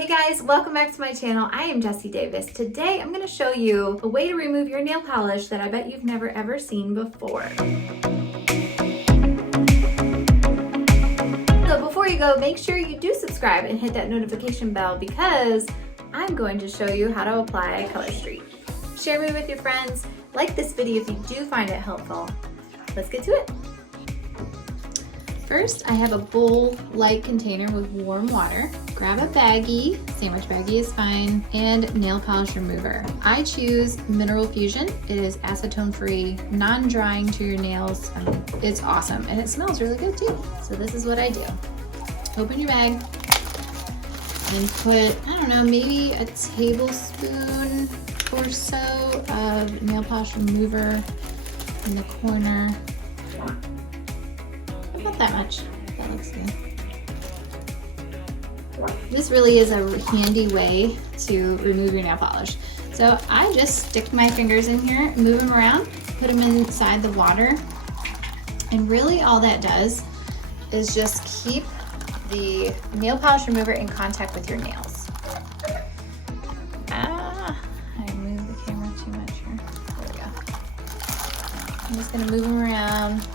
Hey guys, welcome back to my channel. I am Jesi Davis. Today I'm going to show you a way to remove your nail polish that I bet you've never ever seen before. So before you go, make sure you do subscribe and hit that notification bell because I'm going to show you how to apply Color Street. Share me with your friends. Like this video if you do find it helpful. Let's get to it. First, I have a bowl-like container with warm water. Grab a baggie, sandwich baggie is fine, and nail polish remover. I choose Mineral Fusion. It is acetone-free, non-drying to your nails. It's awesome, and it smells really good too. So this is what I do. Open your bag and put, I don't know, maybe a tablespoon or so of nail polish remover in the corner. Not that much. That looks good. This really is a handy way to remove your nail polish. So I just stick my fingers in here, move them around, put them inside the water, and really all that does is just keep the nail polish remover in contact with your nails. I moved the camera too much here. There we go. I'm just gonna move them around.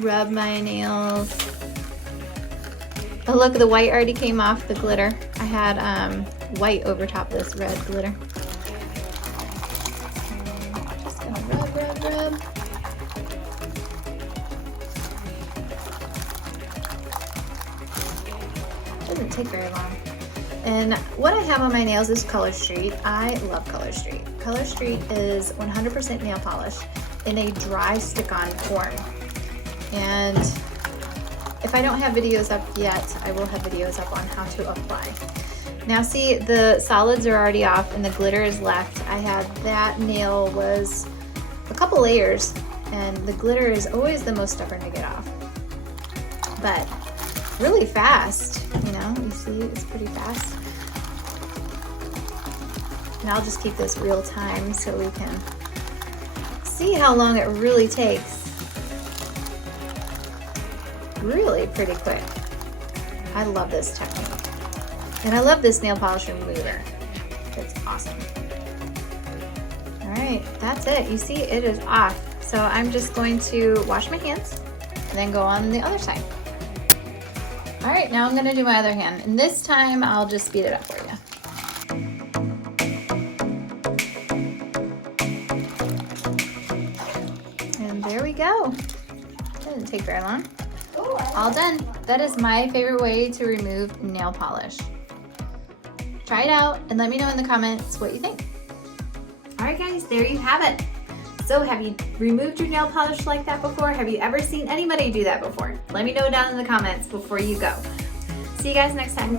Rub my nails. Oh look, the white already came off the glitter. I had white over top of this red glitter. Just gonna rub. Doesn't take very long. And what I have on my nails is Color Street. I love Color Street. Color Street is 100% nail polish in a dry stick-on form. And if I don't have videos up yet, I will have videos up on how to apply. Now see, the solids are already off and the glitter is left. I had that nail was a couple layers and the glitter is always the most stubborn to get off. But really fast, you know, you see it's pretty fast. And I'll just keep this real time so we can see how long it really takes. Really pretty quick. I love this technique. And I love this nail polish remover. It's awesome. All right, that's it. You see, it is off. So I'm just going to wash my hands and then go on the other side. All right, now I'm gonna do my other hand. And this time I'll just speed it up for you. And there we go. That didn't take very long. All done. That is my favorite way to remove nail polish. Try it out and let me know in the comments what you think. All right guys, there you have it. So have you removed your nail polish like that before? Have you ever seen anybody do that before? Let me know down in the comments before you go. See you guys next time.